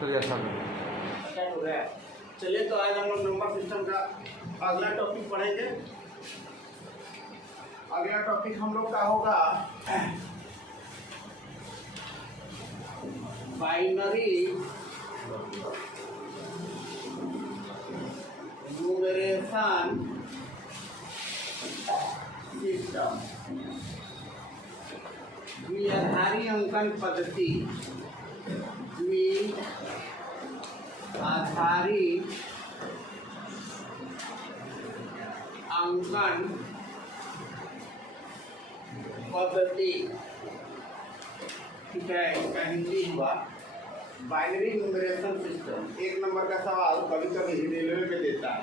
चलिए अच्छा करें। क्या हो रहा है? चलिए तो आज हम लोग नंबर सिस्टम का अगला टॉपिक पढ़ेंगे। अगला टॉपिक हम लोग का होगा बाइनरी न्यूमरेशन सिस्टम, द्विआधारी अंकन पद्धति। द्विआधारी अंकन पद्धति, ठीक है। इसका हिंदी हुआ बाइनरी न्यूमरेशन सिस्टम। एक नंबर का सवाल कभी कभी रेलवे में देता है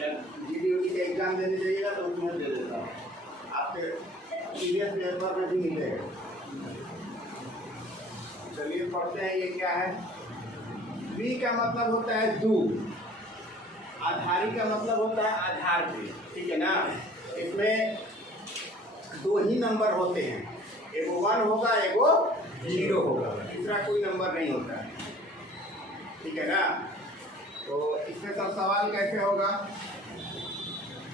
या जीडीओटी का एग्जाम देने जाइएगा तो उसमें दे देता है, आपके सीरियस पेपर में भी मिलेगा। चलिए पढ़ते हैं। ये क्या है? द्वि का मतलब होता है दो, आधारी का मतलब होता है आधार पे, ठीक है ना। इसमें दो ही नंबर होते हैं, एगो 1 होगा एगो 0 होगा, तीसरा कोई नंबर नहीं होता है, ठीक है ना। तो इसमें सब सवाल कैसे होगा?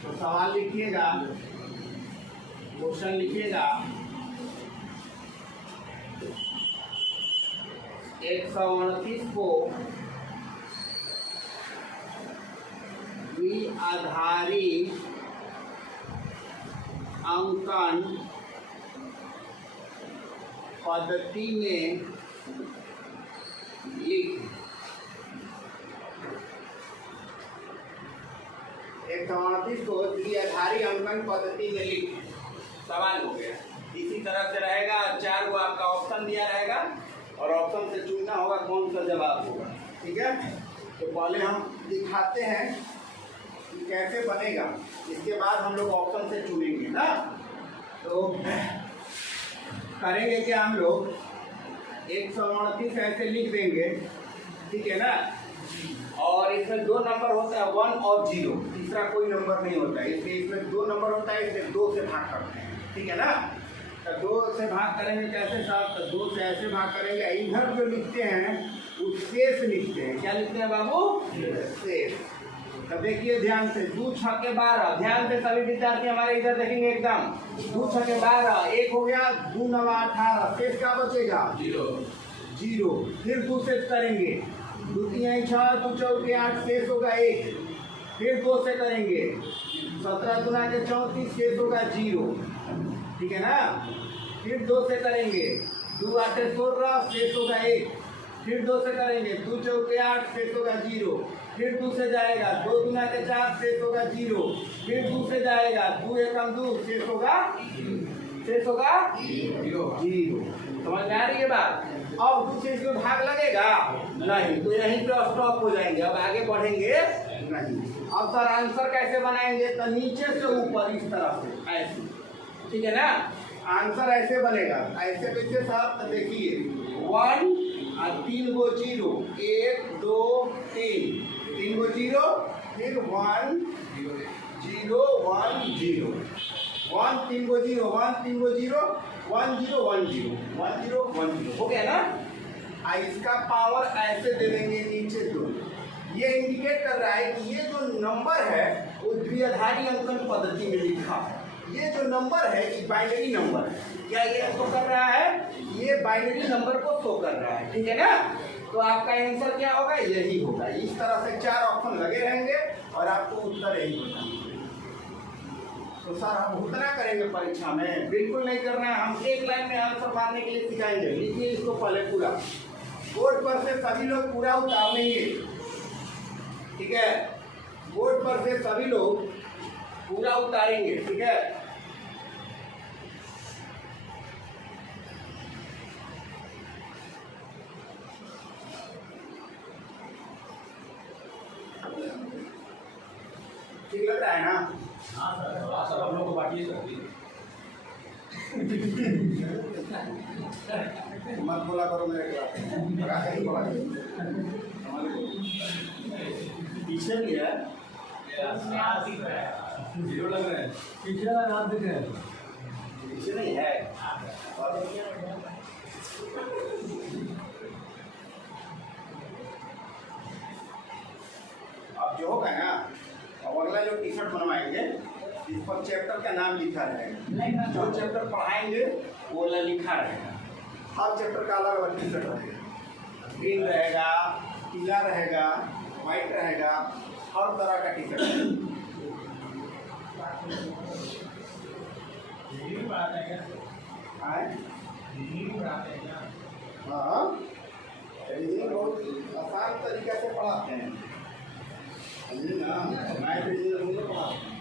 तो सवाल लिखिएगा, क्वेश्चन लिखिएगा। 129 को द्विआधारी अंकन पद्धति में लिख। 129 को द्विआधारी अंकन पद्धति में लिख। सवाल हो गया। इसी तरह से रहेगा, 4 को आपका ऑप्शन दिया रहेगा और ऑप्शन से चुनना होगा कौन सा जवाब होगा, ठीक है। तो पहले हम दिखाते हैं कि कैसे बनेगा, इसके बाद हम लोग ऑप्शन से चुनेंगे ना। तो करेंगे क्या हम लोग, 129 ऐसे लिख देंगे, ठीक है ना। और इसमें दो नंबर होता है 1 और 0, तीसरा कोई नंबर नहीं होता है, इसलिए इसमें दो नंबर होता है, इसलिए 2 से भाग करते हैं, ठीक है ना। तो 2 से भाग करेंगे कैसे साहब? तो 2 से ऐसे भाग करेंगे। इधर जो लिखते हैं वो शेष लिखते हैं। क्या लिखते हैं बाबू? शेष। तो देखिए ध्यान से, 2 छक्के 12, ध्यान से सभी विद्यार्थी हमारे इधर देखेंगे एकदम। 2 छक्के 12, 1 हो गया, 2 9 18, शेष क्या बचेगा? 0। फिर 2 से करेंगे, 2 3 6, 2 4 8, शेष होगा 1। फिर 2 से करेंगे, 17 दूना के 34, शेष होगा 0, ठीक है ना। फिर 2 से करेंगे, 2 8 16, शेष होगा 1। फिर 2 से करेंगे, 2 4 8, शेष होगा 0। फिर 2 से जाएगा, 2 दूना के 4, शेष होगा 0। फिर 2 से जाएगा, 2 एकम 2, शेष होगा 0। समझ में आ रही है बात? अब 2 से इसमें भाग लगेगा नहीं, तो यहीं पे स्टॉप हो जाएंगे, अब आगे बढ़ेंगे नहीं। अब सर आंसर कैसे बनाएंगे? तो नीचे से ऊपर इस तरह से ऐसे, ठीक है ना। आंसर ऐसे बनेगा, ऐसे कैसे साहब? देखिए 1 और 3 गो 0, 1 2 3, 3 गो 0, फिर 1 0 1 0, 1 3 गो 0, 1 3 गो 0, 1 0 1 0, 1 0 1 0, हो गया ना। इसका पावर ऐसे दे देंगे नीचे तो ये इंडिकेट कर रहा है कि ये जो नंबर है वो द्विआधारी अंकन पद्धति में लिखा है। ये जो नंबर है ये बाइनरी नंबर है। क्या ये शो कर रहा है? ये बाइनरी नंबर को शो कर रहा है, ठीक है ना। तो आपका आंसर क्या होगा? यही होगा। इस तरह से 4 ऑप्शन लगे रहेंगे और आपको उत्तर यही होगा। तो सर हम उतना करेंगे परीक्षा में? बिल्कुल नहीं करना है, हम एक लाइन में आंसर मारने के लिए सिखाएंगे। लिखिए इसको पहले पूरा, बोर्ड पर से सभी लोग पूरा उतार लेंगे, ठीक है। बोर्ड पर से सभी लोग पूरा उतारेंगे, ठीक है। ठीक लग रहा है ना? हाँ सर हम लोग को बाकी मत बोला करो मेरे क्लास पीछे भी है, जीरो लग रहे हैं, पीछे नाम दिख रहे हैं, पीछे नहीं है। 1 जो होगा ना, अब अगला जो टी शर्ट बनवाएंगे इस पर चैप्टर का नाम लिखा रहेगा, जो चैप्टर पढ़ाएंगे वो वाला लिखा रहेगा। हर चैप्टर का अलग अलग टी शर्ट रहेगा, ग्रीन रहेगा, पीला रहेगा, व्हाइट रहेगा, हर तरह का टी शर्ट। हाँ, रीजनिंग बहुत आसान तरीके से पढ़ाते हैं ना, मैथ रीजनिंग पढ़ाते हैं।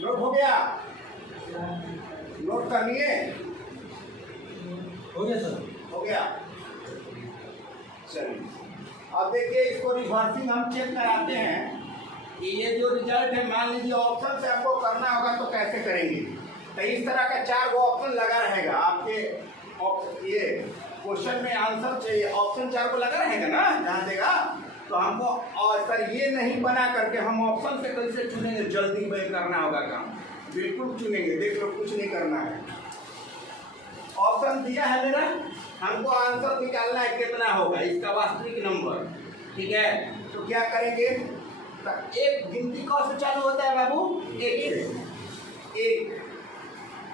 नोट हो गया? नोट कर लिए? हो गया सर? हो गया। चलिए अब देखिए, इसको रिवर्सिंग हम चेक कराते हैं कि ये जो रिजल्ट है, मान लीजिए ऑप्शन से आपको करना होगा तो कैसे करेंगे। तो इस तरह का 4 गो ऑप्शन लगा रहेगा आपके ये क्वेश्चन में आंसर चाहिए, ऑप्शन 4 को लगा रहेगा ना, ध्यान देगा। तो हमको और सर ये नहीं बना करके हम ऑप्शन से कैसे चुनेंगे, जल्दी में करना होगा काम, बिल्कुल चुनेंगे, देख लो कुछ नहीं करना है। ऑप्शन दिया है मेरा, हमको आंसर निकालना है कितना होगा इसका वास्तविक नंबर, ठीक है। तो क्या करेंगे, तो एक गिनती कौन से चालू होता है बाबू, एक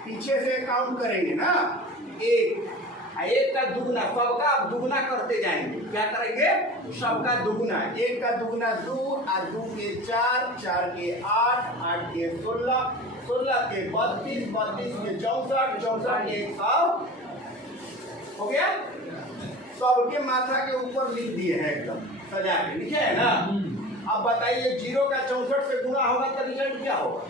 पीछे से काउंट करेंगे ना, एक का दुगुना, सबका आप दुगुना करते जाएंगे। क्या करेंगे, सबका दुगुना, 1 का दुगुना 2, और 2 के 4, 4 के 8, 8 के 16, 16 के 32, 32 के 64, 64 के 100 हो गया। सबके माथा के ऊपर लिख दिए हैं, एकदम सजा के लिखे है ना। अब बताइए 0 का 64 से गुणा होगा तो रिजल्ट क्या होगा,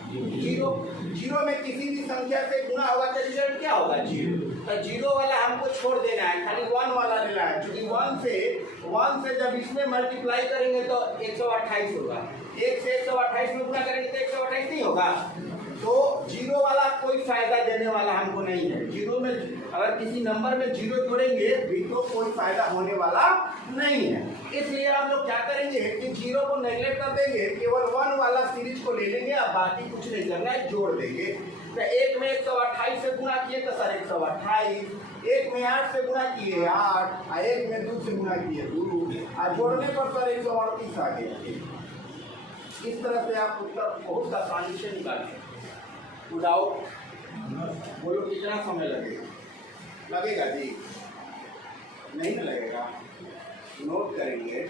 0 में किसी भी संख्या से गुणा होगा तो रिजल्ट क्या होगा, 0। तो 0 वाला हमको छोड़ देना है, खाली 1 वाला लेना है, क्योंकि 1 से जब इसमें मल्टीप्लाई करेंगे तो 128 होगा, 1 से 128 में गुणा करेंगे तो 128 नहीं होगा। तो 0 वाला कोई फायदा देने वाला हमको नहीं है। 0 में अगर किसी नंबर में 0 जोड़ेंगे भी तो कोई फायदा होने वाला नहीं है। इसलिए हम लोग क्या करेंगे कि 0 को नेगलेक्ट कर देंगे, केवल 1 वाला सीरीज को ले लेंगे, अब बाकी कुछ नहीं करना है, जोड़ देंगे। तो 1 में 128 से गुणा किए तो सर 128, 1 में 8 से गुणा किए 8, और 1 में 2 से गुणा किए 2, और जोड़ने पर सर 138 आ गया। इस तरह से आप उत्तर बहुत आसानी से निकालेंगे। उठाओ, बोलो कितना समय लगेगा जी, नहीं ना लगेगा। नोट करेंगे,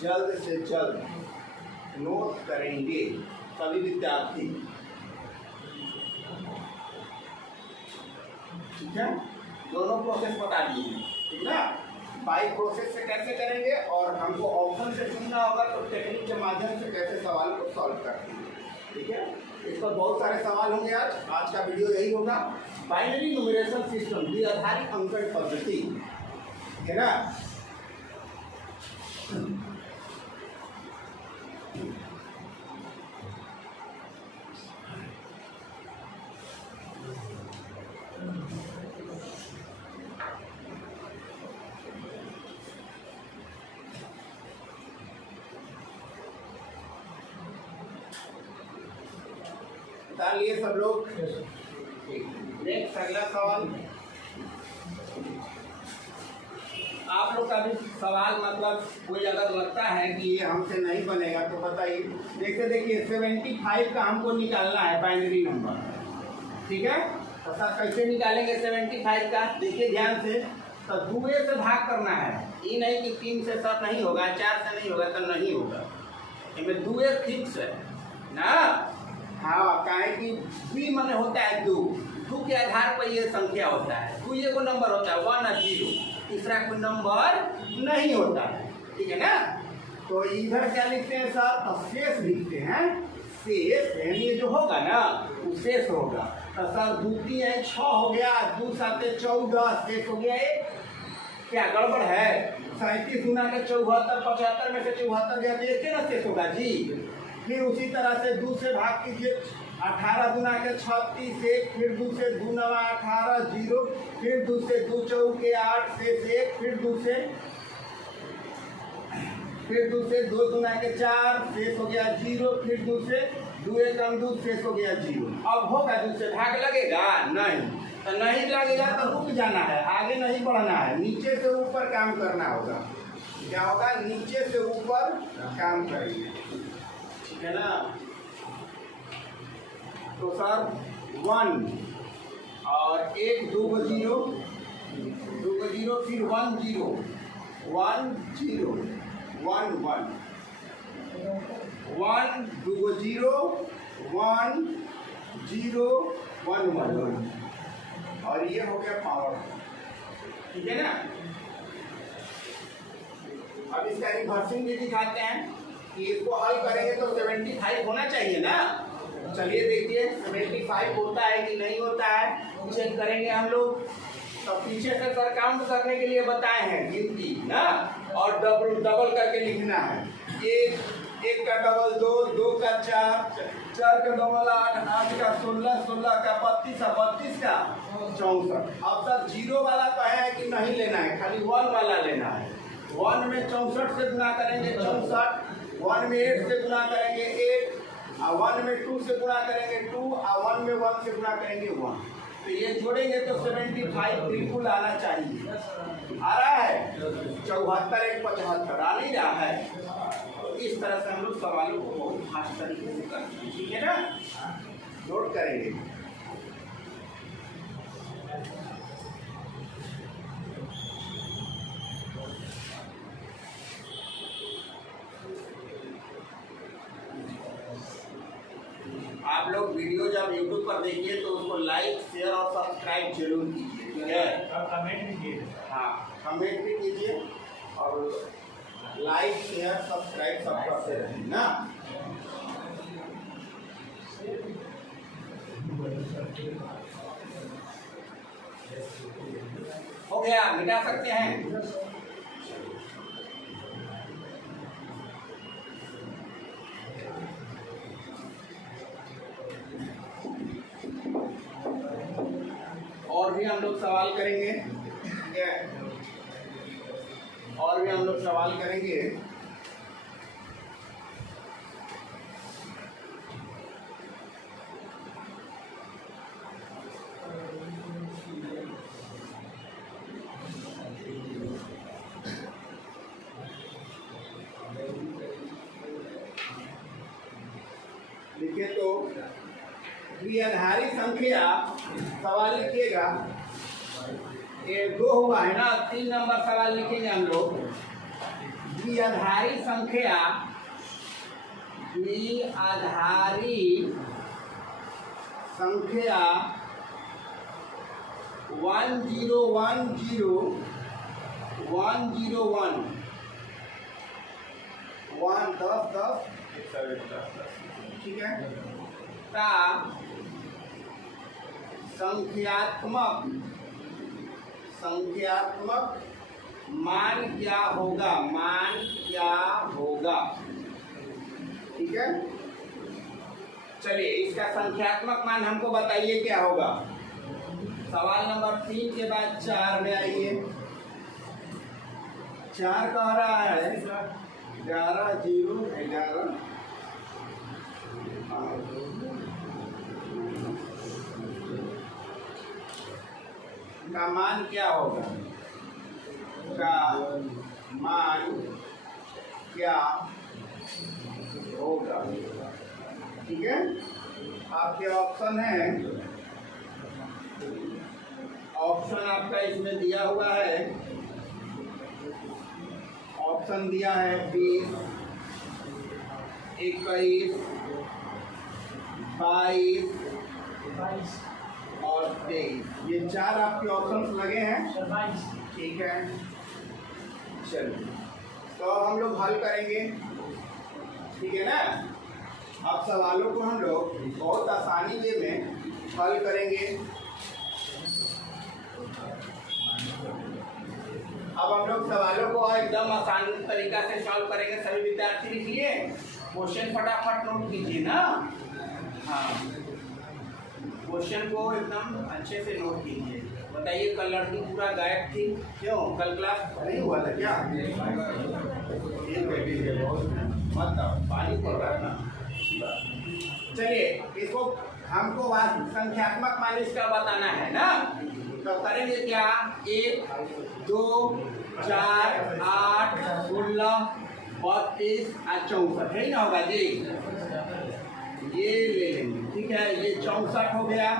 जल्द से जल्द नोट करेंगे सभी विद्यार्थी, ठीक है। दोनों प्रोसेस बता दिए, ठीक ना। बाई प्रोसेस से कैसे करेंगे, और हमको ऑप्शन से चुनना होगा तो टेक्निक के माध्यम से कैसे सवाल को सॉल्व करते हैं, ठीक है। इस पर बहुत सारे सवाल होंगे। आज का वीडियो यही होगा, बाइनरी न्यूमरेशन सिस्टम, द्विआधारी अंकन पद्धति, है ना। बता लिए सब लोग। नेक्स्ट अगला सवाल, आप लोग का भी सवाल मतलब कोई अगर लगता है कि ये हमसे नहीं बनेगा तो बताइए। जैसे देखिए 75 का हमको निकालना है बाइनरी नंबर, ठीक है। तो सर कैसे निकालेंगे 75 का, देखिए ध्यान से। तो 2 से भाग करना है, ये नहीं कि 3 से सर नहीं होगा, 4 से नहीं होगा तो नहीं होगा, इसमें 2 फिक्स है ना। हाँ, काहे कि 2 माने होता है 2 के आधार पर ये संख्या होता है। 2 एगो नंबर होता है, 1 और 0, तीसरा कोई नंबर नहीं होता है, ठीक है ना। तो इधर क्या लिखते हैं सर, तो शेष लिखते हैं, शेष यानी ये जो होगा ना वो शेष होगा। तो सर 2 3 6 हो गया, 2 7 14, शेष हो गया 1। क्या गड़बड़ है, 37 गुना के 74, 75 में से 74 गया तो 1 ना शेष होगा जी। फिर उसी तरह से 2 से भाग कीजिए, 18 गुना के 36 1, फिर 2 से 2 9 18 0, फिर 2 से 2 4 के 8 शेष 1, फिर 2 से 2 गुना के 4 शेष हो गया 0, फिर 2 से 2 1 2 शेष हो गया 0। अब होगा 2 से भाग लगेगा नहीं, तो नहीं लगेगा तो रुक जाना है, आगे नहीं बढ़ना है, नीचे से ऊपर काम करना होगा। क्या होगा? नीचे से ऊपर काम करेंगे, ठीक है ना। तो सर 1 और एक 2 को 0, 2 को 0, फिर 1 0 1 0 1 1 1 2 को 0 1 0 1 1 और ये हो गया पावर, ठीक है ना। अब इसका रिवर्सिंग भी दिखाते हैं कि इसको हल करेंगे तो 75 होना चाहिए ना। चलिए देखिए 75 होता है कि नहीं होता है, चेक करेंगे हम लोग। तो पीछे से सर काउंट करने के लिए बताए हैं गिनती ना, और डबल करके लिखना है। एक का डबल 2, 2 का 4, 4 का डबल 8, 8 का 16, 16 का 32, 32 का 64। अब सर 0 वाला कहे है कि नहीं लेना है, खाली 1 वाला लेना है। 1 में 64 से गुना करेंगे 64, 1 में 8 से गुना करेंगे 8, और 1 में 2 से गुना करेंगे 2, और 1 में 1 से गुना करेंगे 1। तो ये जोड़ेंगे तो 75 बिल्कुल आना चाहिए। आ रहा है 74 1 75 आ नहीं रहा है। तो इस तरह से हम लोग सवालों को बहुत फास्ट तरीके से करते हैं, ठीक है ना। नोट करेंगे। आप लोग वीडियो जब YouTube पर देखिए तो उसको लाइक शेयर और सब्सक्राइब जरूर कीजिए, ठीक है। कमेंट भी कीजिए। हाँ, कमेंट भी कीजिए और लाइक शेयर सब्सक्राइब सब करते रहें ना। हो गया, मिटा सकते हैं। और भी हम लोग सवाल करेंगे, ठीक है। और भी हम लोग सवाल करेंगे। लिखे तो द्विआधारी संख्या सवाल लिखिएगा। ये 2 हुआ है ना, 3 नंबर सवाल लिखेंगे हम लोग। द्विआधारी संख्या 1010 101 1 10 10, ठीक है। का संख्यात्मक मान क्या होगा, ठीक है। चलिए इसका संख्यात्मक मान हमको बताइए क्या होगा। सवाल नंबर 3 के बाद 4 में आइए। 4 कह रहा है 11 0 11 का मान क्या होगा, का मान क्या होगा, ठीक है। आपके ऑप्शन है, ऑप्शन आपका इसमें दिया हुआ है। ऑप्शन दिया है 20 21 22 और 23। ये 4 आपके ऑप्शंस लगे हैं, ठीक है। चलिए तो हम लोग हल करेंगे, ठीक है ना। अब सवालों को हम लोग बहुत आसानी वे में हल करेंगे। अब हम लोग सवालों को एकदम आसान तरीका से सॉल्व करेंगे। सभी विद्यार्थी लिखिए, क्वेश्चन फटाफट नोट कीजिए ना। हाँ, क्वेश्चन को एकदम अच्छे से नोट कीजिए। बताइए कल लड़की पूरा गायब थी, क्यों? कल क्लास नहीं हुआ था क्या? मत पानी पड़ रहा है ना। चलिए इसको हमको संख्यात्मक मान इसका बताना है ना, तो करेंगे क्या, 1 2 4 8 16 32 और 64 है ना, होगा जी, ये ले लेंगे, ठीक है। ये 64 हो गया,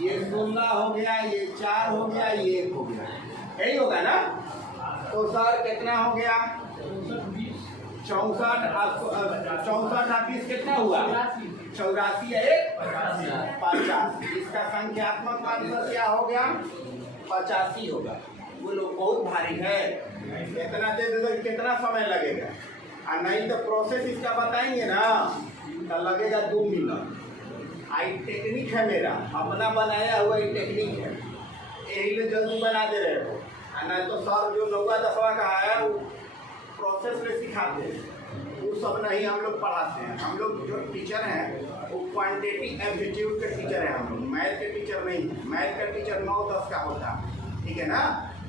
ये 16 हो गया, ये 4 हो गया, ये 1 हो गया, यही होगा ना। तो सर कितना हो गया, 64 20 कितना हुआ, 84 है 50। इसका संख्यात्मक मान क्या हो गया, 85 होगा। वो लोग बहुत भारी है, इतना दे दे तो कितना समय लगेगा, और नहीं तो प्रोसेस इसका बताएंगे ना तो लगेगा 2 मिनट। आई टेक्निक है मेरा अपना बनाया हुआ, ये टेक्निक है, यही में जल्दी बना दे रहे हो। नहीं तो सर जो 9वां 10वां का है वो प्रोसेस में सिखाते हैं, वो सब नहीं हम लोग पढ़ाते हैं। हम लोग जो टीचर हैं वो क्वांटिटी एप्टीट्यूड के टीचर हैं, हम लोग मैथ के टीचर नहीं। मैथ का टीचर 9-10 का होता है, ठीक है ना।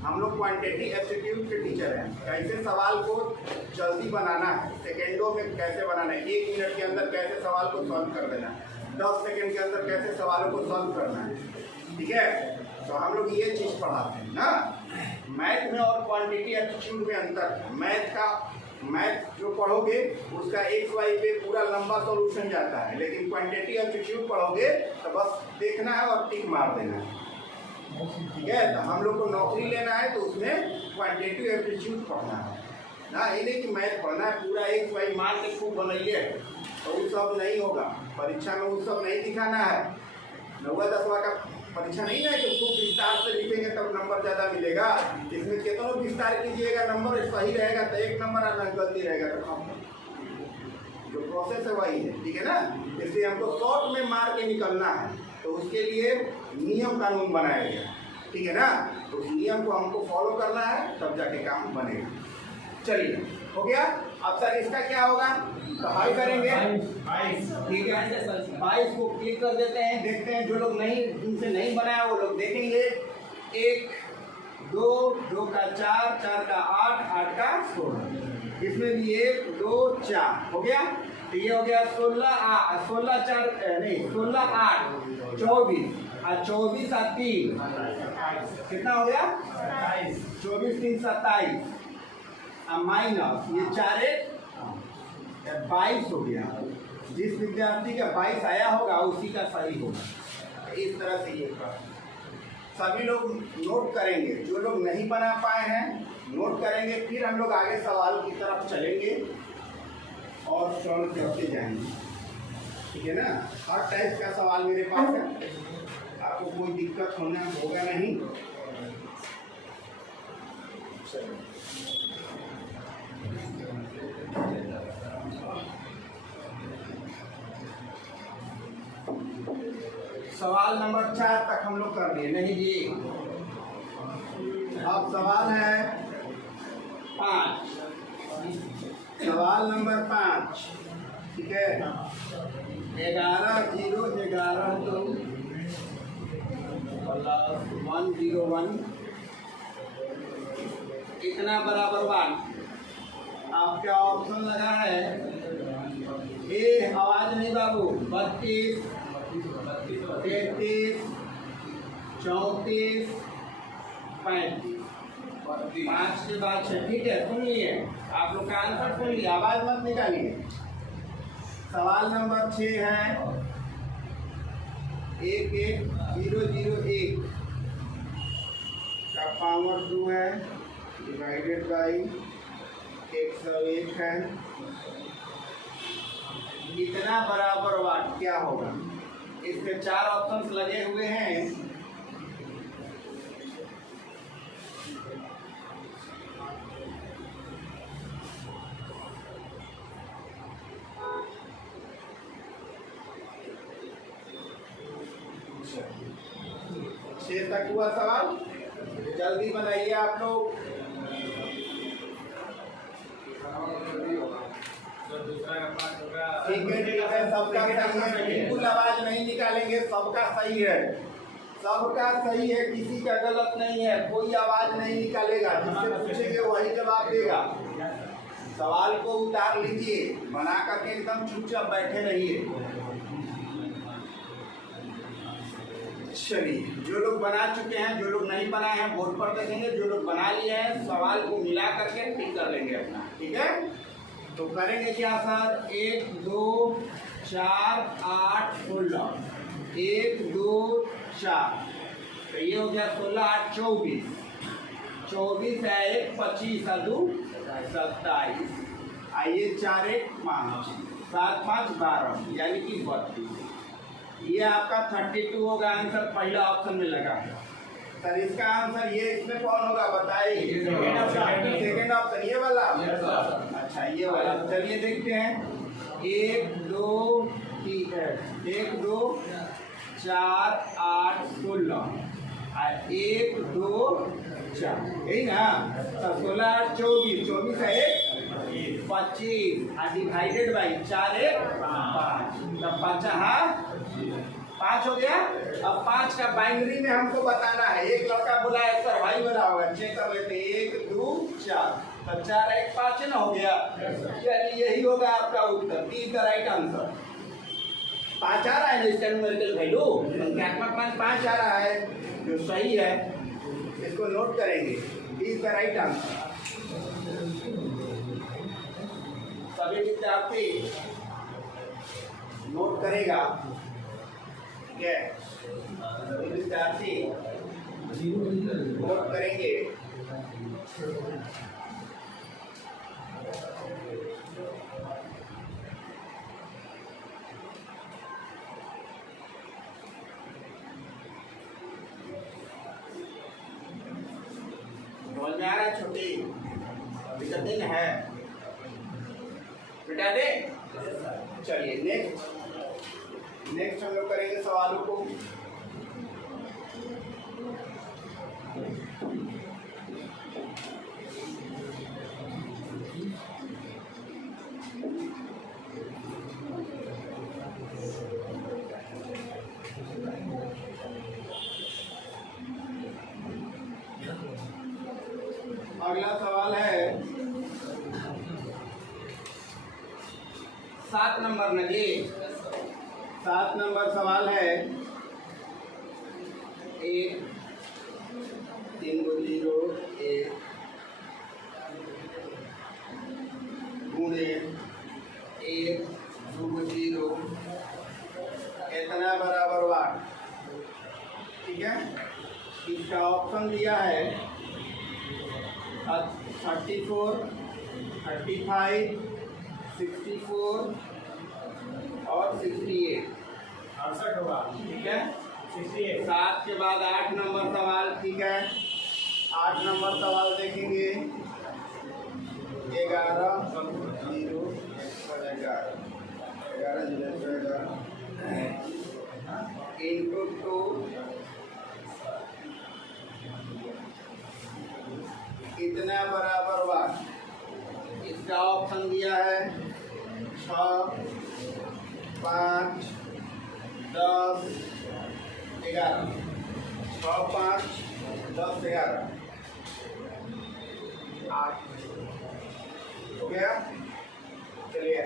हम लोग क्वांटिटी एप्टीट्यूड के टीचर हैं। कैसे सवाल को जल्दी बनाना है, सेकेंडों में कैसे बनाना है, 1 मिनट के अंदर कैसे सवाल को सॉल्व कर देना है, 10 सेकेंड के अंदर कैसे सवालों को सॉल्व करना है, ठीक है। तो हम लोग ये चीज़ पढ़ाते हैं ना। मैथ में और क्वांटिटी एप्टीट्यूड में अंतर है। मैथ जो पढ़ोगे उसका एक्स वाई पे पूरा लंबा सॉल्यूशन जाता है, लेकिन क्वांटिटी एप्टीट्यूड पढ़ोगे तो बस देखना है और टिक मार देना है, ठीक है। तो हम लोग को नौकरी लेना है तो उसमें क्वांटिटी एप्टीट्यूड पढ़ना है ना, ये नहीं कि मैथ पढ़ना है पूरा एक्स वाई मान के खूब बनाइए, तो वो सब नहीं होगा। परीक्षा में वो सब नहीं दिखाना है। 9वां 10वां का परीक्षा नहीं है कि खूब विस्तार से लिखेंगे तब नंबर ज़्यादा मिलेगा। इसमें कितना विस्तार कीजिएगा नंबर सही रहेगा तो 1 नंबर, और गलती रहेगा तो कम। जो प्रोसेस है वही है, ठीक है ना। इसलिए हमको शॉर्ट में मार के निकलना है, तो उसके लिए नियम कानून बनाया गया, ठीक है ना। तो उस नियम को हमको फॉलो करना है, तब जाके काम बनेगा। चलिए हो गया। अब सर इसका क्या होगा, तो हाई करेंगे, ठीक है। 22 को क्लिक कर देते हैं, देखते हैं जो लोग नहीं, जिनसे नहीं बनाया वो लोग देखेंगे। 1 2 2 का 4 4 का 8 8 का 16, इसमें भी 1 2 4 हो गया। तो ये हो गया 16 4 नहीं 16 8 24 और 24 और 3 कितना हो गया, 24 3 27 माइनस ये 4 1 22 हो गया। जिस विद्यार्थी का 22 आया होगा उसी का सही होगा। इस तरह से ये सभी लोग नोट करेंगे, जो लोग नहीं बना पाए हैं नोट करेंगे, फिर हम लोग आगे सवाल की तरफ चलेंगे और सॉल्व करते जाएंगे, ठीक है ना। हर टाइप का सवाल मेरे पास है, आपको कोई दिक्कत होना होगा नहीं। सवाल नंबर 4 तक हम लोग कर लिए नहीं जी। अब सवाल है 5, सवाल नंबर 5, ठीक है। 11 0 11 2 101 इतना बराबर 1। आपका ऑप्शन लगा है ए, आवाज नहीं बाबू, 32 33 34 35 5 से बाद 6, ठीक है। सुन लिए आप लोग का आंसर, सुन लिए, आवाज मत निकालिए। सवाल नंबर 6 है 1 1 0 0 1 का पावर 2 है, डिवाइडेड बाई 101 है। इतना बराबर वाट क्या होगा। इसके 4 ऑप्शंस लगे हुए हैं। शेर तक हुआ सवाल, जल्दी बनाइए आप लोग। ठीक है, सबका सही है, बिल्कुल आवाज नहीं निकालेंगे, सबका सही है, सबका सही है, किसी का गलत नहीं है, कोई आवाज नहीं निकालेगा। जिससे पूछेंगे वही जवाब देगा। सवाल को उतार लीजिए, बना करके एकदम चुपचाप बैठे रहिए। चलिए, जो लोग बना चुके हैं, जो लोग नहीं बनाए हैं बोर्ड पर देखेंगे, जो लोग बना लिए हैं सवाल को मिला करके टिक कर लेंगे अपना, ठीक है। तो करेंगे क्या सर, 1 2 4 8 16, 1 2 4, तो ये हो गया 16 8 24, 24 है 1 25 2 27, आइए 4 1 5 7 5 12, यानी कि 32। ये आपका 32 होगा आंसर, पहला ऑप्शन में लगा है सर। इसका आंसर ये इसमें कौन होगा बताइए, सेकेंड ऑप्शन ये वाला। अच्छा ये वाला, चलिए देखते हैं। 1 2 ठीक है, 1 2 4 8 16, 1 2 4, यही ना। 16 8 24, 24 है 25, डिवाइडेड बाई 4 1 5, तब 5 हो गया। अब 5 का बाइनरी में हमको बताना है। एक लड़का बोला है सर भाई बना होगा, चेक कर लेते हैं। 1 2 4, तब 4 1 5 ना हो गया। चलिए यही होगा आपका उत्तर, बी द राइट आंसर। 5 आ रहा है ना इसका न्यूमेरिकल वैल्यू, संख्यात्मक मान 5 आ रहा है, जो सही है। इसको नोट करेंगे, बी द राइट आंसर। सभी विद्यार्थी नोट करेगा, ठीक है। सभी विद्यार्थी नोट करेंगे। समझ में आ रहा है छोटी, अभी का दिन है, बिटा दे। चलिए नेक्स्ट हम लोग करेंगे सवालों को। अगला सवाल है 7 नंबर नजी। 7 नंबर सवाल है। 1 3 0 1 गुणे 1 2 0 इतना बराबर 8, ठीक है। इसका ऑप्शन दिया है 34 35 64 और 68, 68 होगा, ठीक है। 68। 7 के बाद 8 नंबर सवाल, ठीक है। 8 नंबर सवाल देखेंगे। 11 0 इंटू 2 कितना बराबर 1। इसका ऑप्शन दिया है 6 5 10 11, 6 5 10 11 8 हो गया। चलिए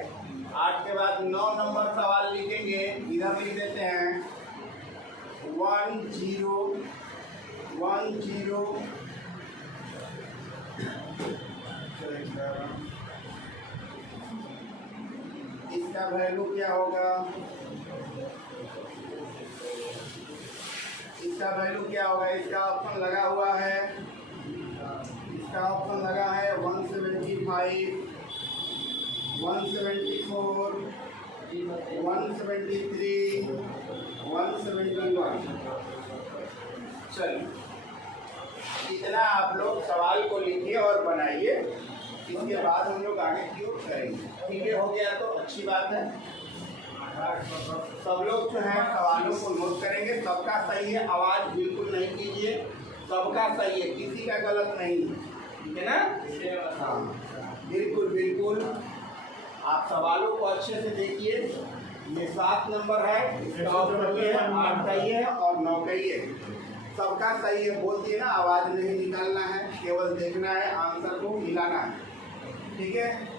8 के बाद 9 नंबर सवाल लिखेंगे। इधर लिख देते हैं 1 0 1 0 इसका वैल्यू क्या होगा, इसका वैल्यू क्या होगा। इसका ऑप्शन लगा हुआ है, इसका ऑप्शन लगा है 175 174 173 171। चलिए इतना आप लोग सवाल को लिखिए और बनाइए, इसके बाद हम लोग आगे की ओर करेंगे। ठीक है, हो गया तो अच्छी बात है। सब लोग जो है सवालों को नोट करेंगे। सबका सही है, आवाज़ बिल्कुल नहीं कीजिए, सबका सही है, किसी का गलत नहीं है, ठीक है ना। हाँ बिल्कुल बिल्कुल, आप सवालों को अच्छे से देखिए। ये 7 नंबर है, इसका ऑप्शन ये है, 8 का ये है और 9 का ये है। सबका सही है, बोल दिए ना, आवाज़ नहीं निकालना है, केवल देखना है, आंसर को मिलाना है, ठीक है।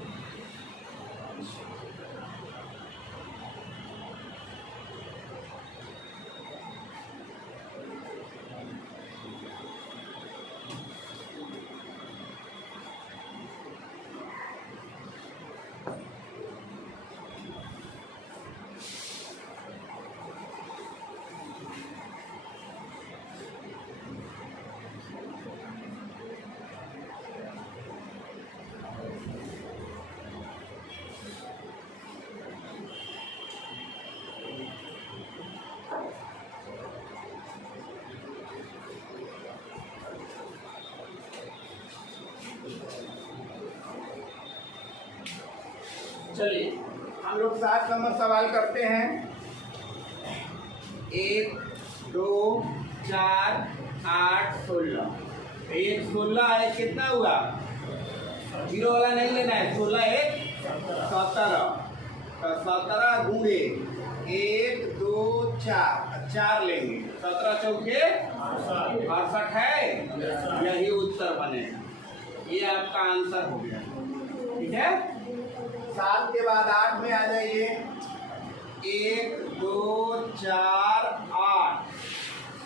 चलिए हम लोग 7 नंबर सवाल करते हैं। 1 2 4 8 16। एक 16 है, कितना हुआ? जीरो वाला नहीं लेना है। 16 1 17। तो 17 गुणे 1 2 4 4 लेंगे। 17 चौके 68 है। यही उत्तर बनेगा। ये आपका आंसर हो गया। ठीक है। 7 के बाद 8 में आ जाइए। 1 2 4 8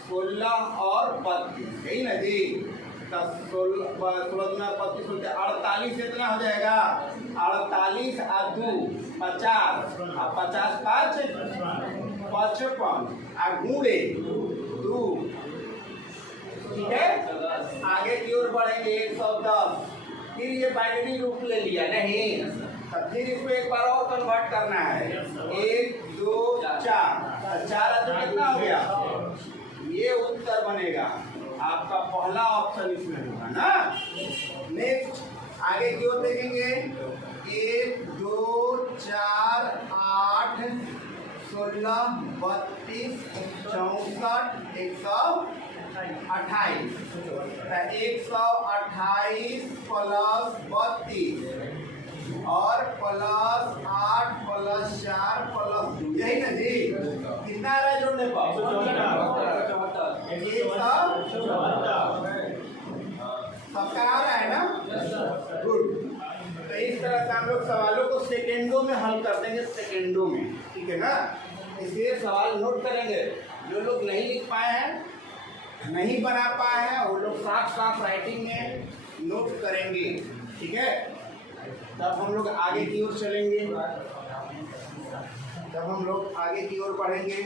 16 और 32, यही ना जी। 16 32 48 इतना हो जाएगा। 48 और 2 50 और 50 5 55 और गुणे 2। ठीक है। आगे की ओर बढ़ेंगे। 110। फिर ये बाइनरी रूप ले लिया नहीं, तब फिर इसको एक बार और कन्वर्ट करना है। 1 2 4 4 तो कितना हो गया? ये उत्तर बनेगा। आपका पहला ऑप्शन इसमें होगा ना। नेक्स्ट आगे की ओर देखेंगे। 1 2 4 8 16 32 64 128। 128 प्लस 32 और प्लस 8 प्लस 4 प्लस 2, यही ना जी। कितना आ रहा है जोड़ने पर? सबका आ रहा है ना। गुड। तो इस तरह से हम लोग सवालों को सेकेंडों में हल कर देंगे। सेकेंडों में, ठीक है ना। इसलिए सवाल नोट करेंगे। जो लोग नहीं लिख पाए हैं, नहीं बना पाए हैं, वो लोग साफ साफ राइटिंग में नोट करेंगे। ठीक है। तब हम लोग आगे की ओर चलेंगे। तब हम लोग आगे की ओर बढ़ेंगे।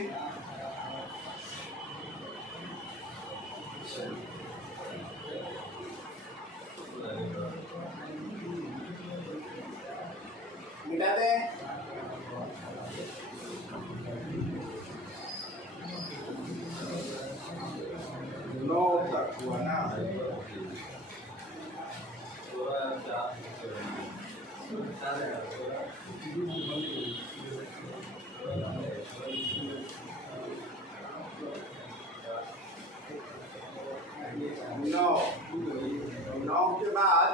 मिटा दें। 9 तक हुआ ना। नौ के बाद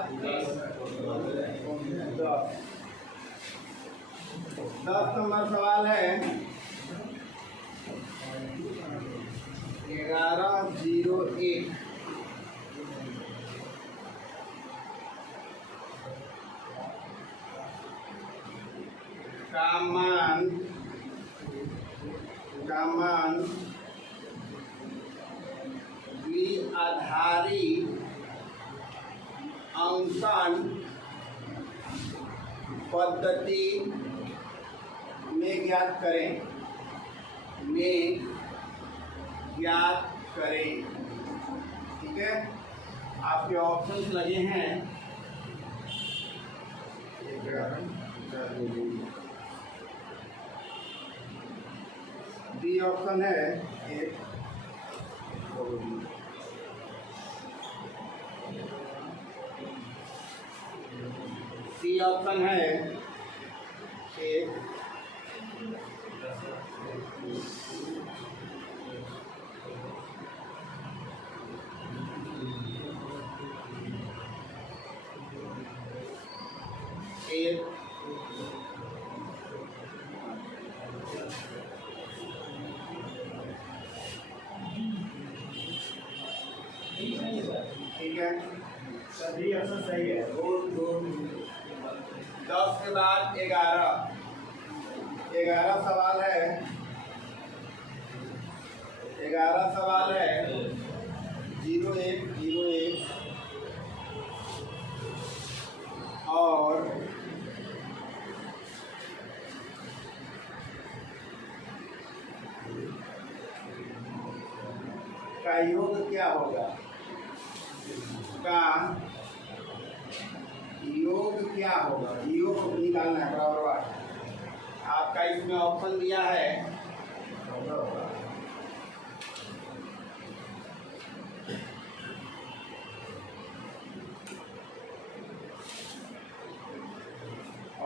10 नंबर सवाल है। 1101 का मान द्विआधारी अंकन पद्धति में ज्ञात करें। ठीक है। आपके ऑप्शंस लगे हैं। डी ऑप्शन है एक। सी ऑप्शन है एक। ठीक है। सभी ऑप्शन सही है। 10 के बाद 11 सवाल है। 11 सवाल है। 0101 और का योग क्या होगा? का योग क्या होगा? योग निकालना है बराबर। आपका इसमें ऑप्शन दिया है।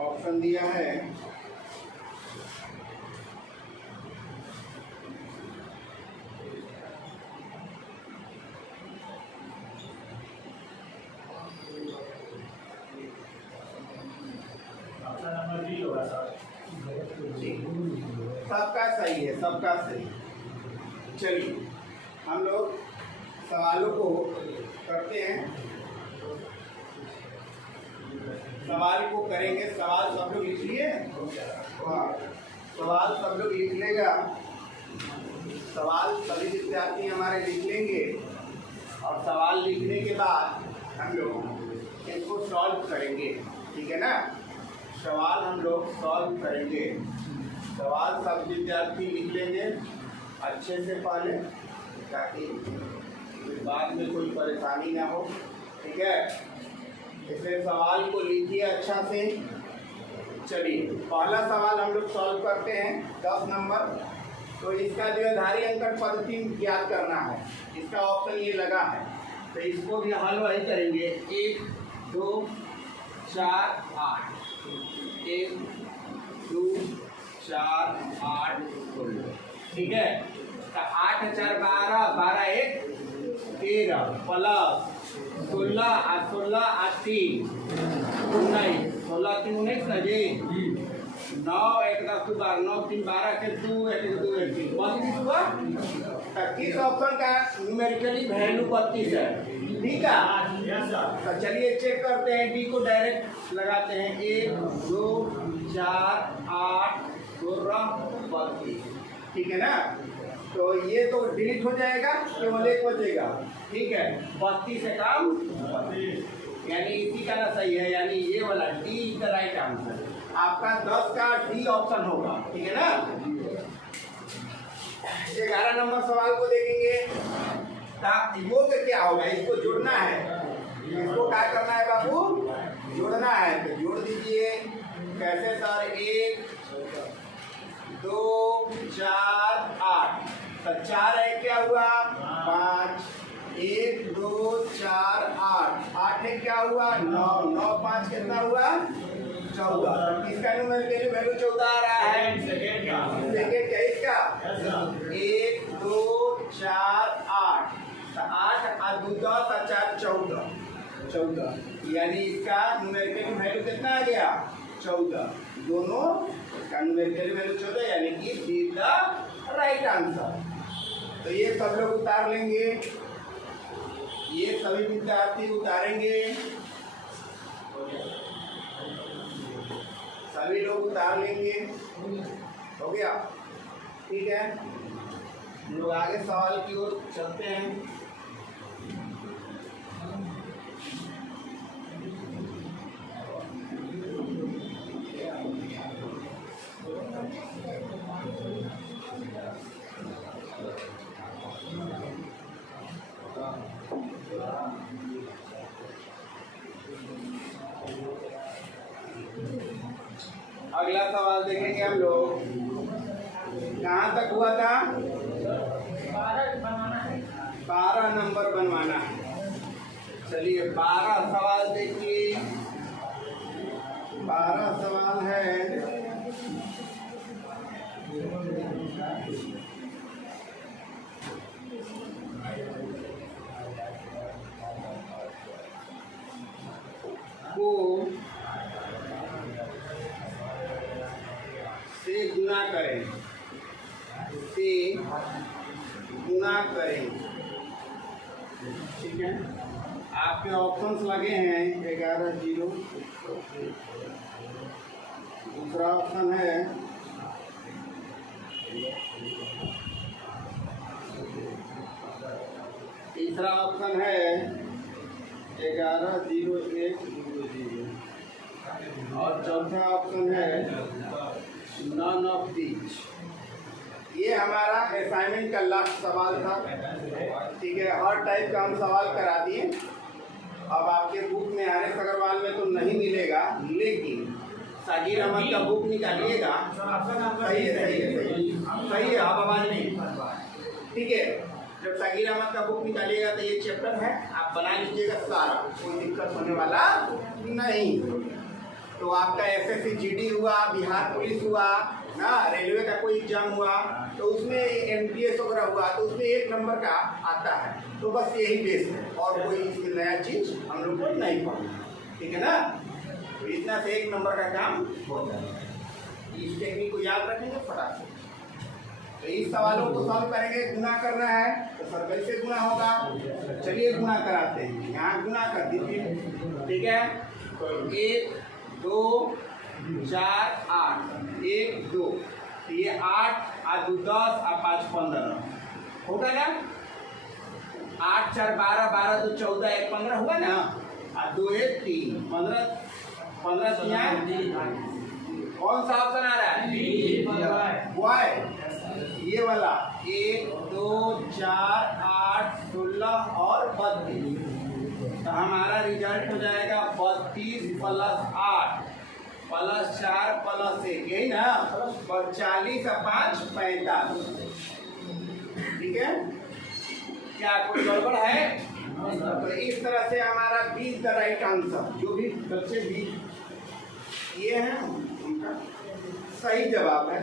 ऑप्शन दिया है ऑप्शन नंबर बी होगा सर। सबका सही है, सबका सही। चलिए हम लोग सवालों को करते हैं, सवाल को करेंगे। सवाल सब लोग लिख लिए? हाँ, सवाल सब लोग लिख लेगा। सवाल सभी विद्यार्थी हमारे लिख लेंगे और सवाल लिखने के बाद हम लोग इसको सॉल्व करेंगे, ठीक है ना। सवाल हम लोग सॉल्व करेंगे। सवाल सब विद्यार्थी लिख लेंगे अच्छे से पहले, ताकि बाद में कोई परेशानी ना हो, ठीक है। इसलिए सवाल को लिखिए अच्छा से। चलिए पहला सवाल हम लोग सॉल्व करते हैं, 10 नंबर। तो इसका जो है धारी अंकन पद्धति ज्ञात करना है, इसका ऑप्शन ये लगा है, तो इसको भी हल वही करेंगे। 1 2 4 8, 1 2 4 8 16, ठीक है। तो 8 4 12, 12 1 13 प्लस 16 और 16 और 3 19, 16 3 19 ना जी। 9 1 10 12, 9 3 12 के 2 1 2 1 3 32 हुआ। किस ऑप्शन का न्यूमेरिकली वैल्यू 32 है? डी का। Yes sir. तो चलिए चेक करते हैं, डी को डायरेक्ट लगाते हैं। 1 2 4 8 16 32, ठीक है ना। तो ये तो डिलीट हो जाएगा, केवल एक बचेगा, ठीक है। 32 से काम, यानी इसी का ना सही है, यानी ये वाला D is the right answer. आपका 10 का डी ऑप्शन होगा, ठीक है ना। 11 नंबर सवाल को देखेंगे। योग क्या होगा? इसको जोड़ना है, इसको क्या करना है बाबू? जोड़ना है। तो जोड़ दीजिए। कैसे सर? 1 2 4 8, तो 4 1 क्या हुआ? 5, 1 2 4 8, 8 1 क्या हुआ? 9, 9 5 कितना हुआ? 14। इसका न्यूमेरिकल वैल्यू 14 आ रहा है। सेकंड का। सेकंड क्या इसका? Yes sir. 1 2 4 8, तो 8 और 2 10 और 4 14, 14, यानी इसका न्यूमेरिकल वैल्यू कितना आ गया? 14। दोनों का न्यूमेरिकल वैल्यू 14, यानी कि D is the right answer. तो ये सब लोग उतार लेंगे, ये सभी विद्यार्थी उतारेंगे, सभी लोग उतार लेंगे। हो गया, ठीक है। हम लोग आगे सवाल की ओर चलते हैं। अगला सवाल देखेंगे हम लोग। कहाँ तक हुआ था? 12 नंबर बनवाना है। चलिए 12 सवाल देखिए। 12 सवाल है। को से गुना करें, से गुना करें, ठीक है। आपके ऑप्शंस लगे हैं 11 0, दूसरा ऑप्शन है 3रा ऑप्शन है 11 0 1 0 0, और चौथा ऑप्शन है नॉन ऑफ दीज। ये हमारा असाइनमेंट का लास्ट सवाल था, ठीक है। हर टाइप का हम सवाल करा दिए। अब आपके बुक में आर.एस. अग्रवाल में तो नहीं मिलेगा, लेकिन सागिर अहमद का बुक निकालिएगा। सही है, सही है, सही है। आप आवाज नहीं, ठीक है। जब सागिर अहमद का बुक निकालिएगा तो ये चैप्टर है, आप बना लीजिएगा सारा, कोई दिक्कत होने वाला नहीं। तो आपका एसएससी जीडी हुआ, बिहार पुलिस हुआ ना, रेलवे का कोई एग्जाम हुआ, तो उसमें एमटीएस वगैरह हुआ, तो उसमें 1 नंबर का आता है। तो बस यही बेस है, और कोई इसमें नया चीज हम लोग को नहीं पढ़ना, ठीक है ना। तो इतना से 1 नंबर का काम हो जाएगा। इस टेक्निक को याद रखेंगे फटाक से। तो इस सवालों को सॉल्व करेंगे। गुना करना है तो सर कैसे गुना होगा, चलिए गुना कराते हैं। यहाँ गुना कर दीजिए, ठीक है। तो 1 2 4 8 1 2, ये 8 और 2 10 और 5 15 होगा ना। 8 4 12 12 2 14 1 15 हुआ ना, और 2 1 3 15 15 कौन सा ऑप्शन आ रहा है? बॉय, ये वाला 1 2 4 8 16 और 32। तो हमारा रिजल्ट हो जाएगा 32 + 8 + 4 + 1, यही ना। और 40 और 5 45, ठीक है। क्या कोई गड़बड़ है? तो इस तरह से हमारा 20 द राइट आंसर, जो भी बच्चे 20 ये है उनका सही जवाब है,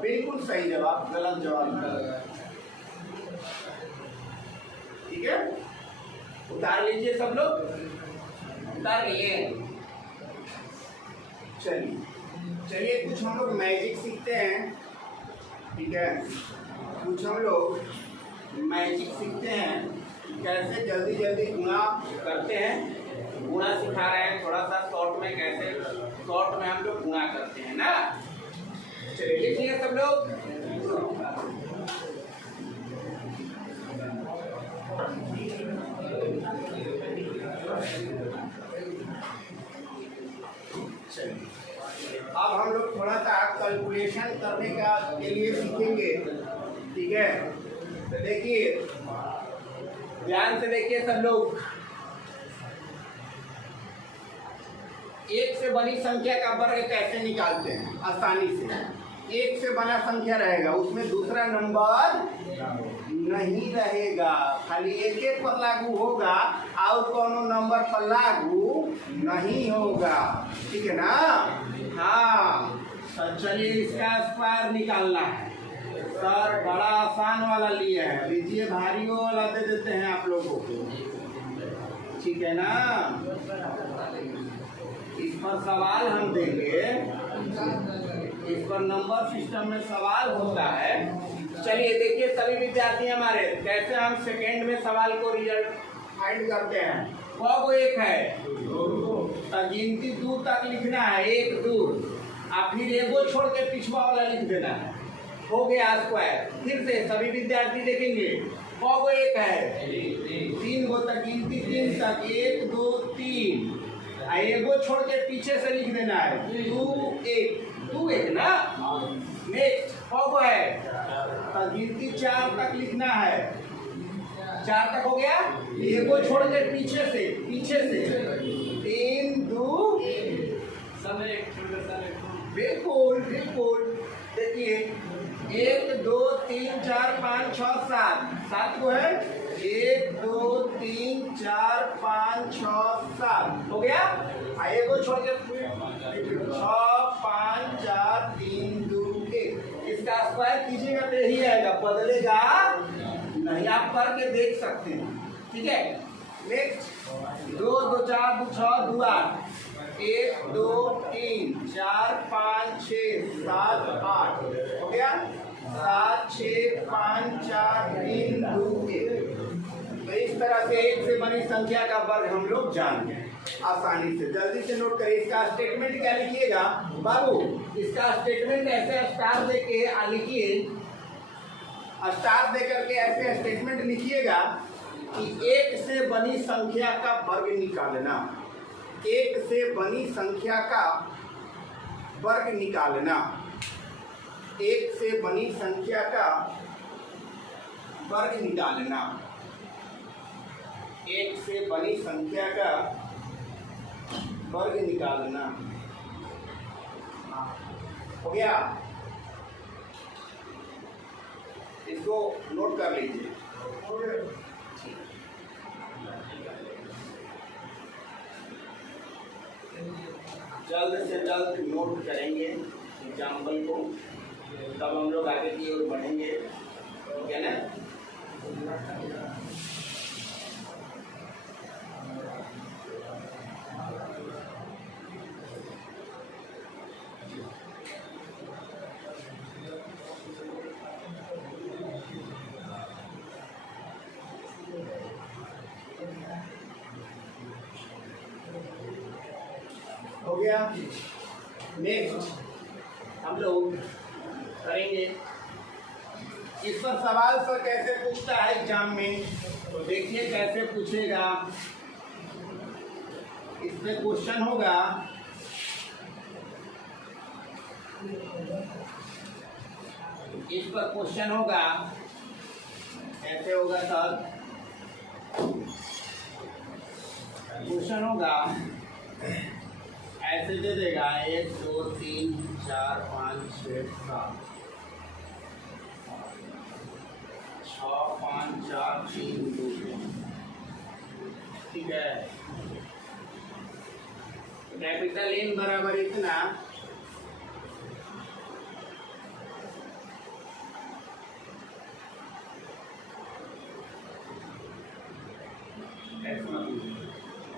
बिल्कुल सही जवाब, गलत जवाब नहीं, ठीक है। उतार लीजिए सब लोग, उतार लिए। चलिए कुछ हम लोग मैजिक सीखते हैं, ठीक है। कुछ हम लोग मैजिक सीखते हैं, कैसे जल्दी जल्दी गुणा करते हैं। गुणा सिखा रहे हैं थोड़ा सा शॉर्ट में, कैसे शॉर्ट में हम लोग गुणा करते हैं ना। चलिए लिखिए सब लोग। चलिए अब हम लोग थोड़ा सा कैलकुलेशन करने का के लिए सीखेंगे, ठीक है। तो देखिए ध्यान से देखिए सब लोग। 1 से बनी संख्या का वर्ग कैसे निकालते हैं आसानी से। 1 से बना संख्या रहेगा, उसमें दूसरा नंबर नहीं रहेगा, खाली 1 पर लागू होगा और कोनो नंबर पर लागू नहीं होगा, ठीक है ना। हाँ, तो चलिए इसका स्क्वायर निकालना है। सर बड़ा आसान वाला लिया है, लीजिए भारियों वाला दे देते हैं आप लोगों को, ठीक है ना। इस पर सवाल हम देंगे, इस पर नंबर सिस्टम में सवाल होता है। चलिए देखिए सभी विद्यार्थी हमारे, कैसे हम सेकेंड में सवाल को रिजल्ट फाइंड करते हैं। कब 1 है तो गिनती 2 तक लिखना है, 1 2, और फिर एगो छोड़ के पिछवा वाला लिख देना है, हो गया स्क्वायर। फिर से सभी विद्यार्थी देखेंगे, कब 1 है 3 गो तक, गिनती 3 तक, 1 2 3, एगो छोड़ के पीछे से लिख देना है 2 1 ना। नेक्स्ट कब है तो गिनती 4 तक लिखना है, 4 तक हो गया, एगो छोड़ के पीछे से 3 2 बिल्कुल बिल्कुल। देखिए 1 2 3 4 5 6 7 को है, 1 2 3 4 5 6 7 हो गया। आइए को छोड़ के 6 5 4 3 2 1, इसका स्क्वायर कीजिएगा तो यही आएगा, बदलेगा नहीं, आप करके देख सकते हैं, ठीक है। नेक्स्ट 2 2 4 2 6 2 8, 1 2 3 4 5 6 7 8 हो गया, 7 6 5 4 3 2 1। तो इस तरह से 1 से बनी संख्या का वर्ग हम लोग जान गए आसानी से। जल्दी से नोट करिए, इसका स्टेटमेंट क्या लिखिएगा बाबू, इसका स्टेटमेंट ऐसे स्टार दे के लिखिए, स्टार दे करके ऐसे स्टेटमेंट लिखिएगा कि 1 से बनी संख्या का वर्ग निकालना, 1 से बनी संख्या का वर्ग निकालना, 1 से बनी संख्या का वर्ग निकालना, 1 से बनी संख्या का वर्ग निकालना। हो गया, इसको नोट कर लीजिए। जल्द से जल्द नोट करेंगे एग्जाम्पल को, तब हम लोग आगे की ओर बढ़ेंगे, ठीक है ना। हो गया। नेक्स्ट हम लोग करेंगे इस पर सवाल सर कैसे पूछता है एग्जाम में, तो देखिए कैसे पूछेगा। इस पे क्वेश्चन होगा, इस पर क्वेश्चन होगा, कैसे होगा सर, क्वेश्चन होगा ऐसे दे देगा 1 2 3 4 5 6 7 6 5 4 3 2, ठीक है। कैपिटल N बराबर इतना,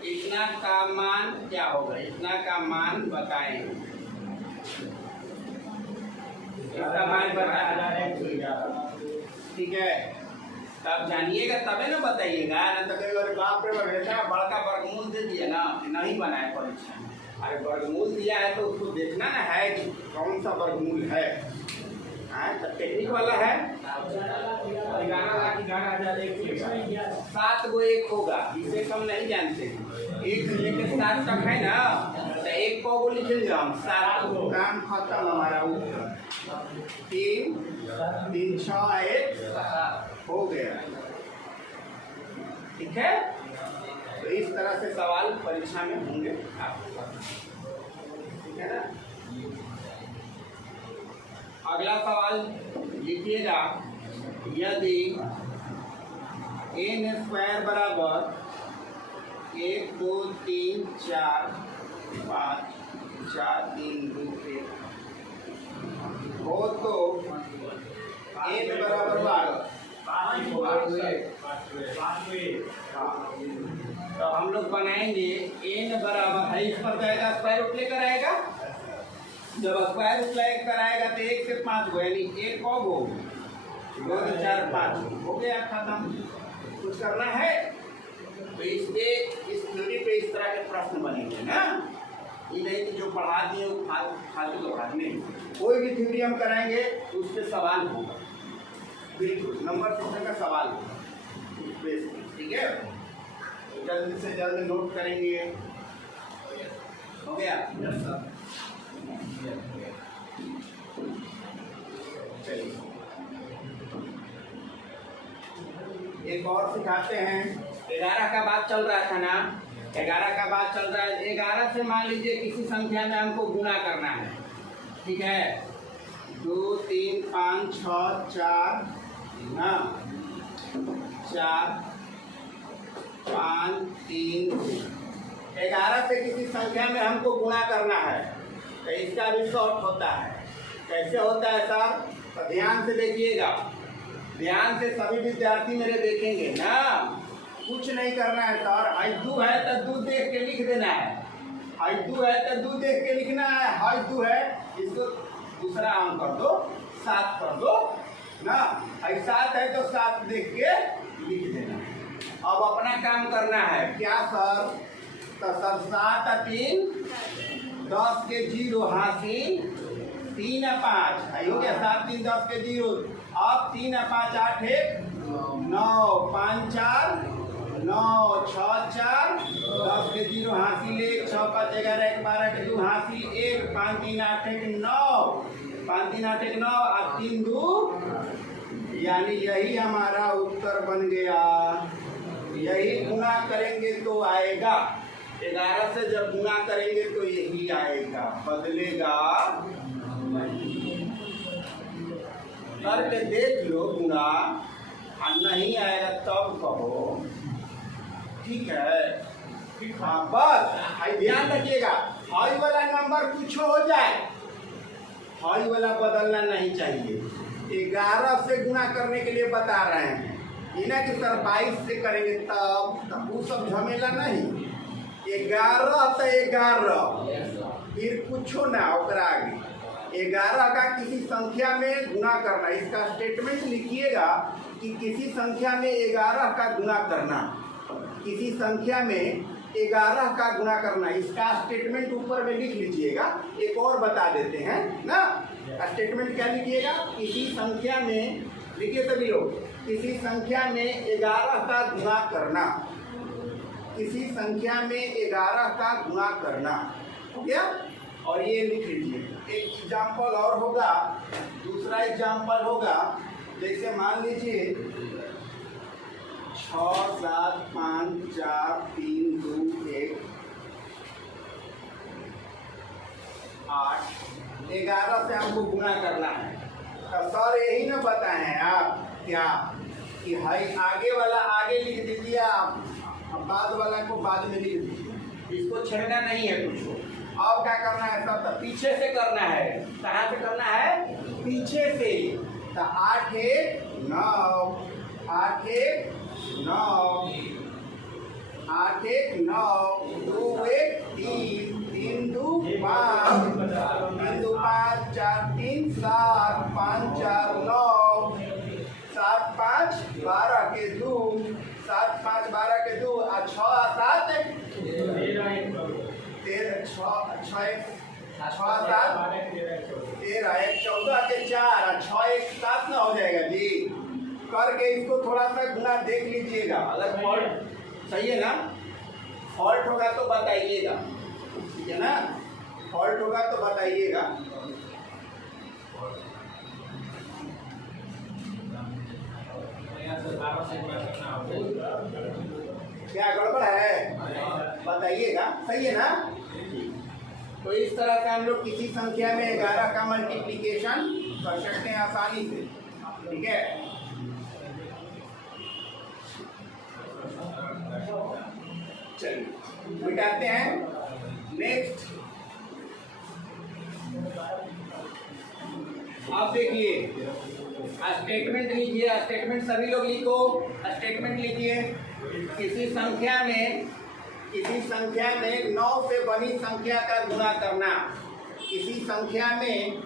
इतना का मान क्या होगा, इतना का मान बताएं, इसका मान बताया, ठीक है। तब जानिएगा तबे ना बताइएगा, ना तो कई बार बाप रे बेटा बड़का वर्गमूल दे दिया ना, नहीं बनाए परीक्षा में। अरे वर्गमूल दिया है तो उसको देखना ना है कि कौन सा वर्गमूल है, तो टेक्निक वाला है। 7 को 1 होगा, इसे कम नहीं जानते, 1 से लेकर 7 तक है ना, तो 1 को लिखेंगे हम, 7 को काम खत्म हमारा। 3 3 6 1 हो गया, ठीक है। तो इस तरह से सवाल परीक्षा में होंगे आपको, ठीक है ना। अगला सवाल लिखिएगा, यदि n स्क्वायर बराबर 1 2 3 4 5 4 3 2 1 हो तो n बराबर 12। तो हम लोग बनाएंगे n बराबर है, इस पर जाएगा स्क्वायर रूट लेकर आएगा, जब स्क्वायर रूट लेकर आएगा तो 1 से 5 गो, यानी 1 को 2 2 4 5 हो गया खत्म। कुछ करना है तो इस पे, इस थ्योरी पे इस तरह के प्रश्न बनेंगे ना, ये नहीं कि जो पढ़ा दिए वो फालतू तो पढ़ाने। कोई भी थ्योरी हम कराएंगे तो उस पर सवाल होगा, बिल्कुल नंबर सिस्टम का सवाल होगा उस पे, ठीक है। तो जल्द से जल्द नोट करेंगे, हो गया। चलिए एक और सिखाते हैं। 11 का बात चल रहा था ना, 11 का बात चल रहा है। 11 से मान लीजिए किसी संख्या में हमको गुणा करना है, ठीक है। 2 3 5 6 4 ना, 4 5 3 11 से किसी संख्या में हमको गुणा करना है, तो इसका भी शॉर्ट होता है। कैसे होता है सर, तो ध्यान से देखिएगा, ध्यान से सभी विद्यार्थी मेरे देखेंगे ना। कुछ नहीं करना है सर, हाई 2 है तो 2 देख के लिख देना है, हाई 2 है तो 2 देख के लिखना है, हाई 2 है इसको दूसरा आम कर दो, 7 कर दो ना, हाई 7 है तो 7 देख के लिख देना। अब अपना काम करना है क्या सर, तो सर 7 3 10 के 0 हासिल 3 5 हो गया, 7 3 10 के 0। अब 3 5 8 1 9 5 4 9 6 4 10 के 0 हासिल 1 6 5 11 1 12 के 2 हासिल 1 5 3 8 1 9 5 3 8 1 9 और 3 2, यानी यही हमारा उत्तर बन गया। यही गुणा करेंगे तो आएगा, 11 से जब गुणा करेंगे तो यही आएगा, बदलेगा करके देख लो गुणा, और नहीं आएगा तब कहो, ठीक है। हाँ बस ध्यान रखिएगा, हाई वाला नंबर कुछ हो जाए, हाई वाला बदलना नहीं चाहिए। 11 से गुना करने के लिए बता रहे हैं, ये ना कि सर 22 से करेंगे तब वो सब झमेला नहीं। 11 तो 11 फिर कुछ ना ओकरा आगे 11 का किसी संख्या में गुना करना, इसका स्टेटमेंट लिखिएगा कि किसी संख्या में 11 का गुना करना, किसी संख्या में 11 का गुना करना, इसका स्टेटमेंट ऊपर में लिख लीजिएगा। एक और बता देते हैं ना, स्टेटमेंट क्या लिखिएगा, किसी संख्या में, लिखिए सभी लोग, किसी संख्या में 11 का गुना करना, किसी संख्या में 11 का गुना करना, हो गया। और ये लिख लीजिए। एक एग्जाम्पल और होगा, दूसरा एग्जाम्पल होगा, जैसे मान लीजिए 6 7 5 4 3 2 1 8 11 से हमको गुना करना है। तो सर यही ना बताएं आप क्या कि हाई आगे वाला आगे लिख दीजिए, आप बाद वाला को बाद में लिख दीजिए, इसको छेड़ना नहीं है कुछ। अब क्या करना है, सब तो पीछे से करना है। कहाँ से करना है, पीछे से। तो 8 1 9 8 1 9 8 1 9 2 1 3 3 2 5 3 2 5 4 3 7 5 4 9 7 5 12 के 2 7 5 12 के 2 और 6 7 13 6 7 13 1 14 के 4 और 6 1 7 ना हो जाएगा जी। करके इसको थोड़ा सा गुना देख लीजिएगा, अगर फॉल्ट सही है ना, फॉल्ट होगा तो बताइएगा, ठीक है ना, फॉल्ट होगा तो बताइएगा। क्या गड़बड़ है बताइएगा, सही है ना। तो इस तरह से हम लोग किसी संख्या में 11 का मल्टीप्लिकेशन कर सकते हैं आसानी से, ठीक है। चलिए मिटाते हैं। नेक्स्ट आप देखिए, स्टेटमेंट लीजिए, स्टेटमेंट सभी लोग लिखो, स्टेटमेंट लिखिए। किसी संख्या में 9 से बनी संख्या का गुणा करना, किसी संख्या में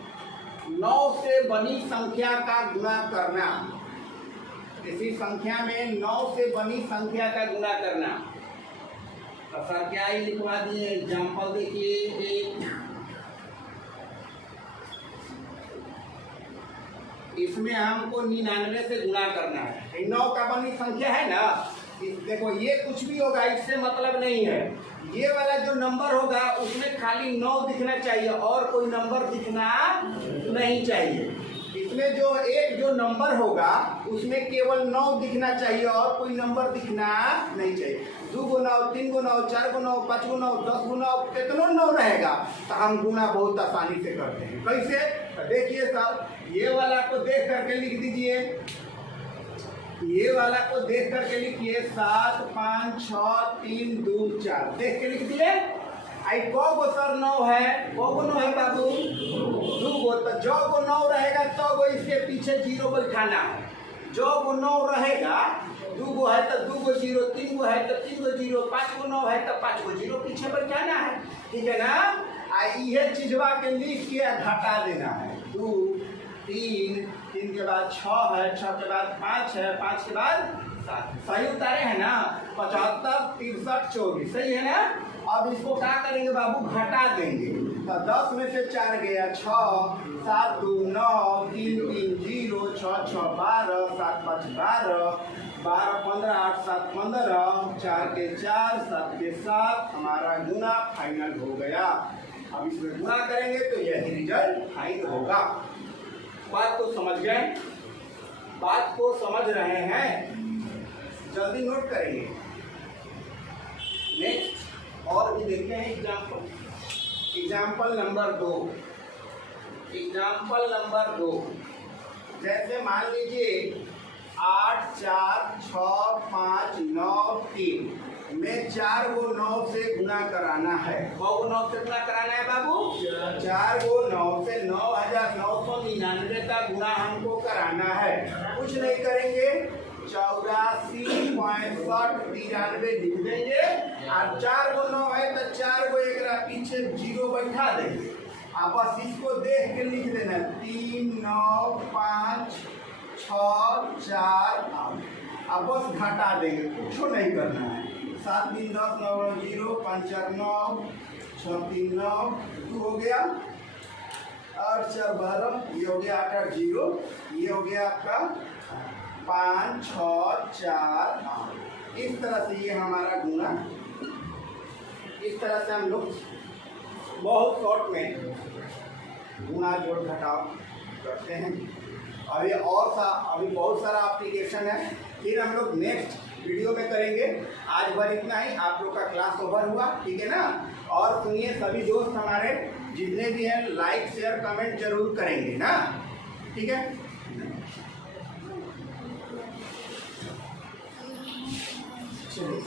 9 से बनी संख्या का गुणा करना, किसी संख्या में 9 से बनी संख्या का गुणा करना। तो सर क्या ही लिखवा दिए, एग्जाम्पल देखिए। इसमें हमको 99 से गुणा करना है, 9 का बनी संख्या है ना। देखो ये कुछ भी होगा इससे मतलब नहीं है, ये वाला जो नंबर होगा उसमें खाली 9 दिखना चाहिए और कोई नंबर दिखना नहीं चाहिए। इसमें जो नंबर होगा उसमें केवल 9 दिखना चाहिए और कोई नंबर दिखना नहीं चाहिए। 2 गो 9 3 गो 9 4 गो 9 5 गो 9 10 गो 9 कितना 9 रहेगा, तो हम गुना बहुत आसानी से करते हैं। कैसे, तो देखिए सर, ये वाला को देख करके लिख दीजिए, ये वाला को देख करके लिखिए 7 5 6 3 2 4 देख के लिख दिए। आई को सर 9 है, को 9 है बाबू, 2 गो, तो जो को 9 रहेगा तो गो इसके पीछे 0 बैठाना है। जो को 9 रहेगा, 2 गो है तो 2 गो 0, 3 गो है तो 3 गो 0, 5 गो 9 है तो 5 गो 0 पीछे बैठाना है, ठीक है ना। ये चीजवा के लिख के घटा देना है। 2 3 3 के बाद 6 है, 6 के बाद 5 है, 5 के बाद 7, सही उतारे हैं ना। 75 63 24 सही है ना। अब इसको क्या करेंगे बाबू, घटा देंगे। तो 10 में से 4 गया 6 7 2 9 3 3 0 6 6 12 7 5 12 12 15 8 7 15 4 के 4 7 के 7 हमारा गुना फाइनल हो गया। अब इसमें गुना करेंगे तो यही रिजल्ट फाइनल होगा। बात को समझ गए, बात को समझ रहे हैं, जल्दी नोट करेंगे। नेक्स्ट और भी देखते हैं example. Example number 2, example number 2, जैसे मान लीजिए 8 4 6 5 9 3 में 4 को 9 से गुना कराना है। को 9 से गुना कराना है बाबू? 4 को 9 से 9,999 का गुना हमको कराना है। कुछ नहीं करेंगे, 84.93 लिख देंगे और 4 को 9 है तो 4 को एक पीछे 0 बैठा देंगे। आप बस इसको देख के लिख देना 3, 9, 5, 6, 4, 8। अब बस घटा देंगे, कुछ नहीं करना है। 7, 3, 10, 9, 0, 5, 4, 9, 6, 3, 9, 2 हो गया, 8, 4, 12, ये हो गया 8, 8, 0, ये हो गया आपका 5, 6, 4, 8। इस तरह से ये हमारा गुना, इस तरह से हम लोग बहुत शॉर्ट में गुना जोड़ घटाव करते हैं। अभी बहुत सारा एप्लीकेशन है, फिर हम लोग नेक्स्ट वीडियो में करेंगे। आज भर इतना ही, आप लोग का क्लास ओवर हुआ, ठीक है ना? और सुनिए, सभी दोस्त हमारे जितने भी हैं लाइक शेयर कमेंट जरूर करेंगे ना, ठीक है? चलिए।